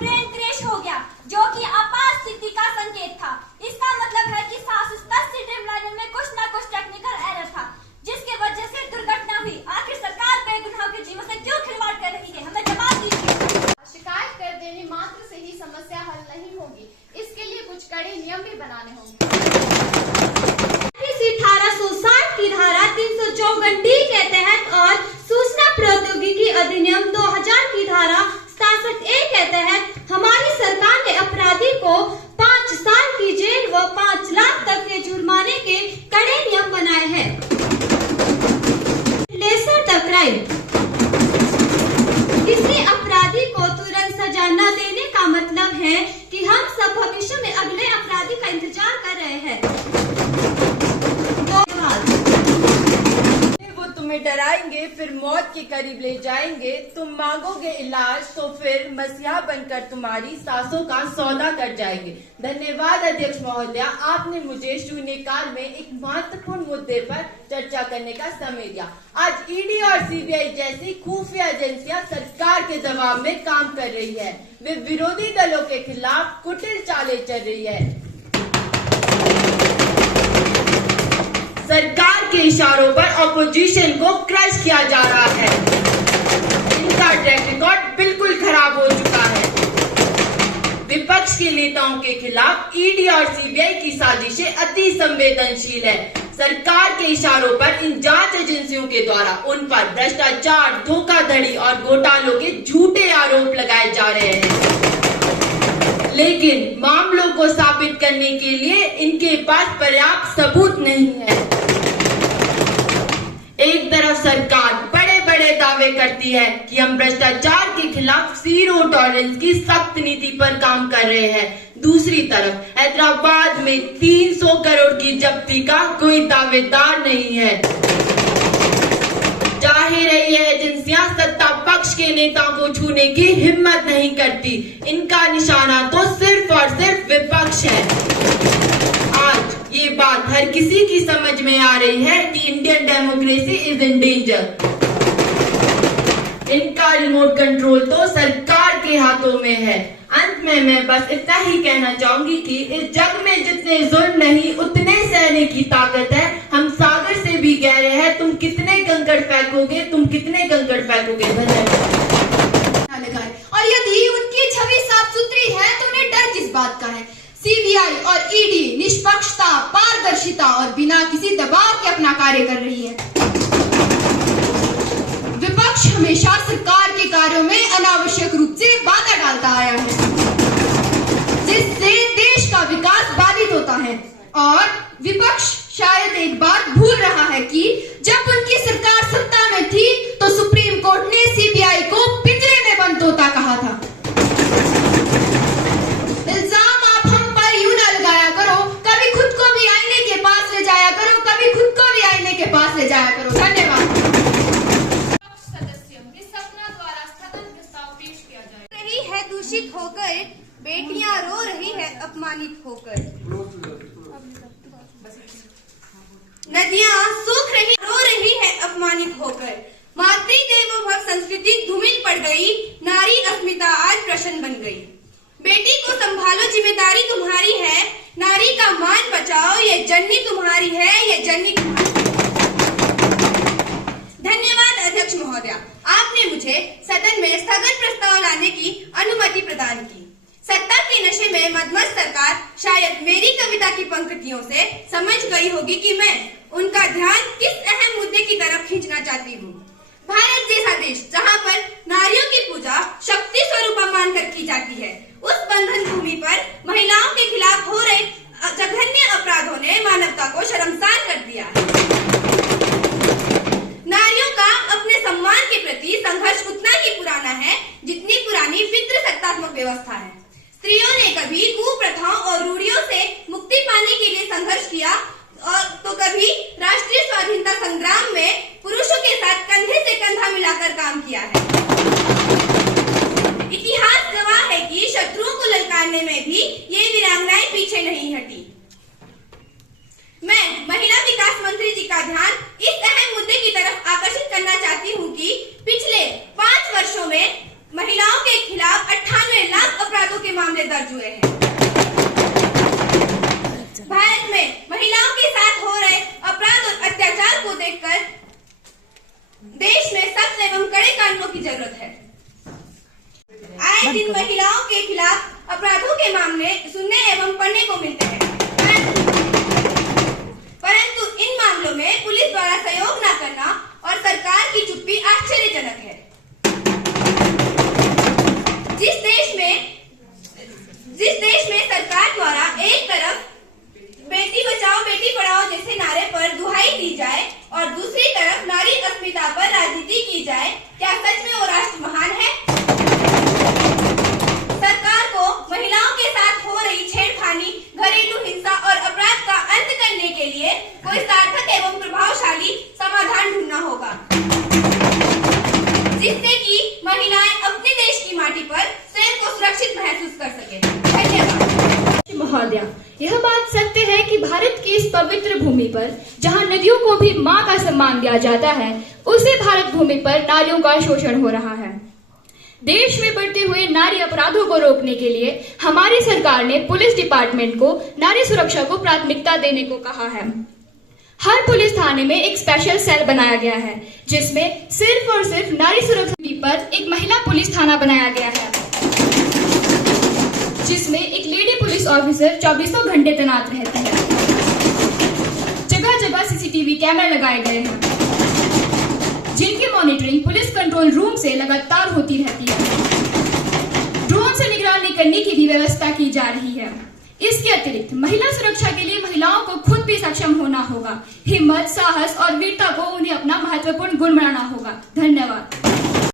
Brain crash हो गया, जो कि आपात स्थिति का संकेत था। इसका मतलब है कि 780 ड्रीमलाइनर में कुछ न कुछ टेक्निकल एरर था, जिसकी वजह से दुर्घटना हुई। आखिर सरकार बेगुनाहों के जीवन से क्यों खिलवाड़ कर रही है? हमें जवाब दीजिए। शिकायत कर देने मात्र से ही समस्या हल नहीं होगी, इसके लिए कुछ कड़े नियम भी बनाने होंगे। 1860 की धारा 354D के तहत और सूचना प्रौद्योगिकी अधिनियम 2000 की धारा 67A के तहत हमारी सरकार ने अपराधी को 5 साल की जेल व 5 लाख तक के जुर्माने के कड़े नियम बनाए हैं। लेसर द क्राइम, किसी अपराधी को तुरंत सजा न देने का मतलब है कि हम सब भविष्य में अगले अपराधी का इंतजार कर रहे हैं। वो तुम्हें डराएंगे, फिर मौत के करीब ले जाएंगे। तुम मांगोगे इलाज तो फिर मसीहा बनकर तुम्हारी सांसों का सौदा कर जाएंगे। धन्यवाद अध्यक्ष महोदया, आपने मुझे शून्यकाल में एक महत्वपूर्ण मुद्दे पर चर्चा करने का समय दिया। आज ईडी और सीबीआई जैसी खुफिया एजेंसियां सरकार के दबाव में काम कर रही है। वे विरोधी दलों के खिलाफ कुटिल चालें चल रही है। सरकार के इशारों पर ऑपोजिशन को क्रश किया जा रहा है। इनका ट्रैक रिकॉर्ड बिल्कुल खराब हो चुका है। विपक्ष के नेताओं के खिलाफ ईडी और सीबीआई की साजिशें अति संवेदनशील है। सरकार के इशारों पर इन जांच एजेंसियों के द्वारा उन पर भ्रष्टाचार, धोखाधड़ी और घोटालों के झूठे आरोप लगाए जा रहे हैं, लेकिन मामलों को साबित करने के लिए इनके पास पर्याप्त सबूत नहीं है। एक तरफ सरकार बड़े बड़े दावे करती है कि हम भ्रष्टाचार के खिलाफ जीरो टॉलरेंस की सख्त नीति पर काम कर रहे हैं। दूसरी तरफ हैदराबाद में 300 करोड़ की जब्ती का कोई दावेदार नहीं है। जाहिर है ये एजेंसियां सत्ता पक्ष के नेताओं को छूने की हिम्मत नहीं करती। इनका निशाना तो सिर्फ और सिर्फ विपक्ष है। आज ये बात हर किसी की समझ में आ रही है कि Indian democracy is in danger. इनका रिमोट कंट्रोल तो सरकार के हाथों में है। अंत में मैं बस इतना ही कहना चाहूंगी कि इस जग में जितने जुल्म नहीं उतने सहने की ताकत है। हम सागर से भी गहरे हैं। तुम कितने कंकड़ फेंकोगे, तुम कितने कंकड़ फेंकोगे। और यदि उनकी छवि साफ सुथरी है तो उन्हें डर किस बात का है? सीबीआई और ईडी निष्पक्षता, पारदर्शिता और बिना किसी दबाव के अपना कार्य कर रही है। विपक्ष हमेशा सरकार के कार्यों में अनावश्यक रूप से बाधा डालता आया है, जिससे देश का विकास बाधित होता है। और विपक्ष शायद एक बात भूल रहा है कि जब उनकी सरकार सत्ता में थी तो सुप्रीम कोर्ट ने सीबीआई को पिंजरे में बंद तोता कहा था। इल्जाम आप हम पर यूं न लगाया करो, कभी खुद को भी आईने के पास ले जाया करो, कभी खुद को भी आईने के पास ले जाया करो। धन्यवाद। सदस्यों के सपना द्वारा स्थगन प्रस्ताव पेश किया जाए। रही है दूषित होकर, बेटियां रो रही है अपमानित होकर। नदियां सूख रही रो रही है अपमानित होकर। मातृदेवो भव संस्कृति धूमिल पड़ गई, नारी अस्मिता आज प्रश्न बन गई। बेटी को संभालो, जिम्मेदारी तुम्हारी है, नारी का मान बचाओ, ये जननी तुम्हारी है, ये जननी तुम्हारी। धन्यवाद अध्यक्ष महोदया, आपने मुझे सदन में स्थगन प्रस्ताव लाने की अनुमति प्रदान की। सत्ता के नशे में मदमस्त सरकार शायद मेरी कविता की पंक्तियों से समझ गई होगी कि मैं उनका ध्यान किस अहम मुद्दे की तरफ खींचना चाहती हूँ। भारत जैसा देश जहाँ पर नारियों की पूजा शक्ति स्वरूप मानकर की जाती है, उस बंधन भूमि पर महिलाओं के खिलाफ हो रहे जघन्य अपराधों ने मानवता को शर्मसार कर दिया है। नारियों का अपने सम्मान के प्रति संघर्ष उतना ही पुराना है जितनी पुरानी पितृसत्तात्मक व्यवस्था है। स्त्रियों ने कभी कुप्रथाओं और रूढ़ियों से मुक्ति पाने के लिए संघर्ष किया और तो कभी राष्ट्रीय स्वाधीनता संग्राम में पुरुषों के साथ कंधे से कंधा मिलाकर काम किया है। इतिहास गवाह है कि शत्रुओं को ललकारने में भी ये वीरांगनाएं पीछे नहीं हटी। मैं महिला विकास मंत्री जी का ध्यान इस अहम मुद्दे की तरफ आकर्षित करना चाहती हूँ कि पिछले 5 वर्षों में महिलाओं के खिलाफ 98 लाख जरूरत है। आए दिन महिलाओं के खिलाफ अपराधों के मामले सुनने एवं पढ़ने को मिलते हैं, परंतु इन मामलों में पुलिस द्वारा सहयोग न करना और सरकार की चुप्पी आश्चर्यजनक है। जिस देश में सरकार द्वारा एक तरफ बेटी बचाओ बेटी पढ़ाओ जैसे नारे पर दुहाई दी जाए और दूसरी तरफ नारी अस्मिता पर राजनीति की जाए, क्या सच में वो राष्ट्र महान है? सरकार को महिलाओं के साथ हो रही छेड़खानी, घरेलू हिंसा और अपराध का अंत करने के लिए कोई सार्थक एवं प्रभावशाली समाधान ढूंढना होगा, जिससे कि महिलाएं अपने देश की माटी पर स्वयं को सुरक्षित महसूस कर सके। धन्यवाद। महोदया, यह बात सत्य है कि भारत की इस पवित्र भूमि पर जहां नदियों को भी मां का सम्मान दिया जाता है, उसी भारत भूमि पर नारियों का शोषण हो रहा है। देश में बढ़ते हुए नारी अपराधों को रोकने के लिए हमारी सरकार ने पुलिस डिपार्टमेंट को नारी सुरक्षा को प्राथमिकता देने को कहा है। हर पुलिस थाने में एक स्पेशल सेल बनाया गया है, जिसमें सिर्फ और सिर्फ नारी सुरक्षा पर एक महिला पुलिस थाना बनाया गया है, जिसमें एक लेडी पुलिस ऑफिसर 24 घंटे तैनात रहती है। जगह जगह सीसीटीवी कैमरे लगाए गए हैं, जिनकी मॉनिटरिंग पुलिस कंट्रोल रूम से लगातार होती रहती है। ड्रोन से निगरानी करने की भी व्यवस्था की जा रही है। इसके अतिरिक्त महिला सुरक्षा के लिए महिलाओं को खुद भी सक्षम होना होगा। हिम्मत, साहस और वीरता को उन्हें अपना महत्वपूर्ण गुण बनाना होगा। धन्यवाद।